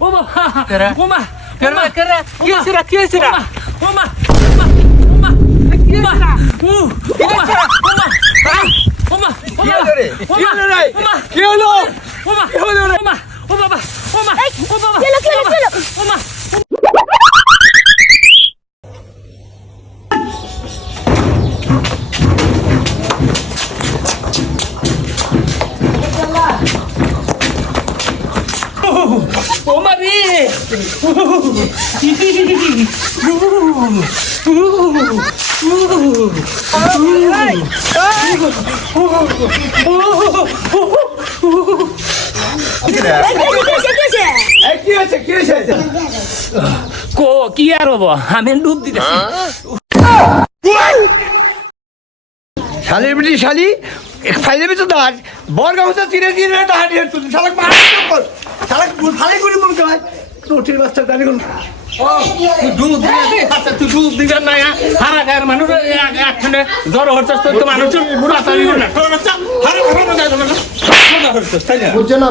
ও বাবা ও মা কি হইছে রে ও মা ও মা কি হইছে ও মা কি হলো রে কি হলো ও মা ও বাবা ও মা ও মা ও মারি কো কি আর হবো আমি ডুব দিতেছি শালির বিটি শালি ফাইলে তো দাঁড় বর গামছা চিরে দিয়ে দাঁড় তুই শালাক মার শালাক ফালাই করে মন কয় রুটির বাচ্চা দাঁড়ি কোন দুধ দিয়ে খাচ্ছে তুই দুধ দিবেন না হারা গায়ের মানুষ একখানে জ্বর হচ্ছে তো মানুষ বুঝছে না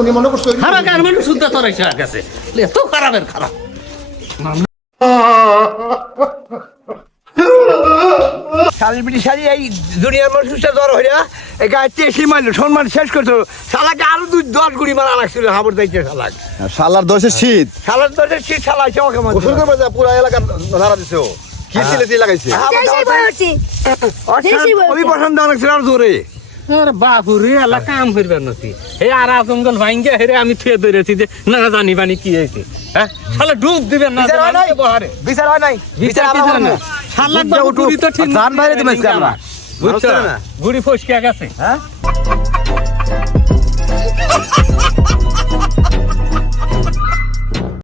উনি মনে করছে হারা গায়ের মানুষ শুদ্ধ তোর গেছে এত খারাপের খারাপ শালির বিটি শালি এই দুনিয়ার মানুষটা জ্বর হইয়া এই গায়ে চেষি মারলো সম্মান শেষ করতো শালাকে আরো 10 গুড়ি মারা লাগছিল হাবর দাইতে শালাক শালার দোষে শীত শালার দোষে শীত শালা আছে আমাকে মারছে গোসল করবে যা পুরো এলাকা নাড়া দিছে ও কি সিলেটি লাগাইছে ওই পছন্দ অনেক ছিল আর জোরে আরে বাপুরে এলা কাম করবে নাকি এই আর জঙ্গল ভাঙ্গে হেরে আমি থুয়ে ধরেছি যে না জানি বানি কি হয়েছে হ্যাঁ শালা ডুব দিবেন না বহারে বিচার হয় নাই বিচার না শালা গুড়ি তো ঠিক জান বাইরে দিবেন আমরা বুঝছো না গুড়ি ফসকে গেছে হ্যাঁ